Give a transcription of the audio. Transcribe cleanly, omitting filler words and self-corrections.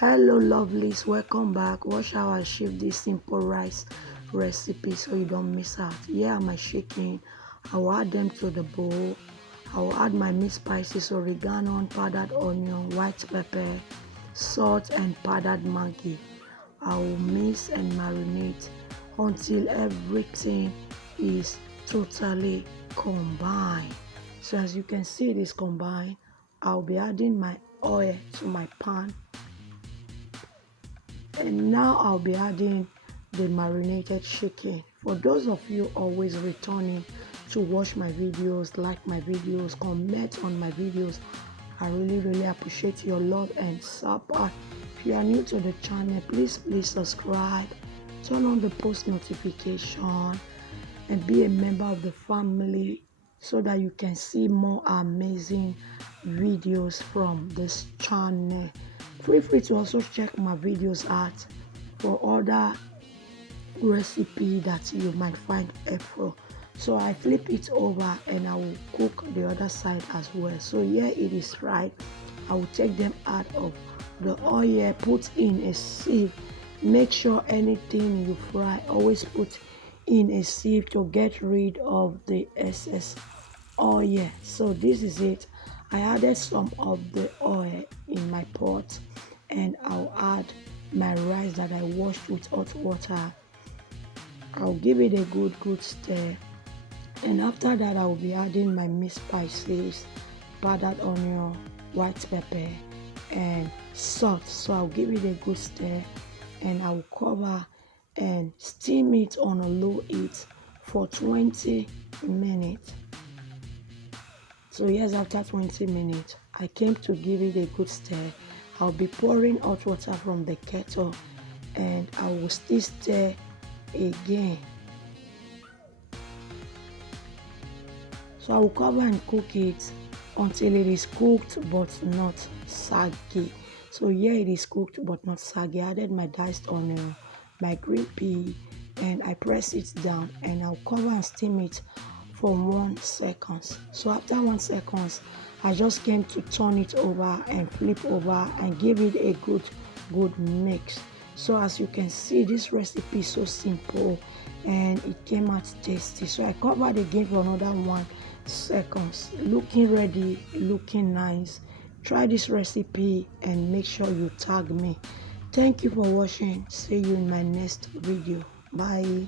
Hello lovelies, welcome back. Watch how I shape this simple rice recipe so you don't miss out. Here are my chicken. I will add them to the bowl. I will add my meat spices, oregano, powdered onion, white pepper, salt and powdered maggi. I will mix and marinate until everything is totally combined. So as you can see, it is combined. I'll be adding my oil to my pan, and now I'll be adding the marinated chicken. For those of you always returning to watch my videos, like my videos, comment on my videos, I really appreciate your love and support. If you are new to the channel, please subscribe, turn on the post notification, and be a member of the family so that you can see more amazing videos from this channel. Feel free to also check my videos out for other recipe that you might find helpful. So I flip it over and I will cook the other side as well. So here it is fried. I will take them out of the oil, put in a sieve. Make sure anything you fry, always put in a sieve to get rid of the excess oil. So this is it. I added some of the oil in my pot, and I'll add my rice that I washed with hot water. I'll give it a good stir, and after that I will be adding my meat spices, powdered onion, white pepper and salt. So I'll give it a good stir and I'll cover and steam it on a low heat for 20 minutes. So yes, after 20 minutes, I came to give it a good stir. I'll be pouring hot water from the kettle and I will still stir again. So I will cover and cook it until it is cooked but not saggy. So here it is cooked but not saggy. I added my diced onion, my green pea, and I press it down and I'll cover and steam it for 1 second. So after 1 second, I just came to turn it over and flip over and give it a good mix. So as you can see, this recipe is so simple and it came out tasty. So I covered again for another 1 second. Looking ready, looking nice. Try this recipe and make sure you tag me. Thank you for watching. See you in my next video. Bye.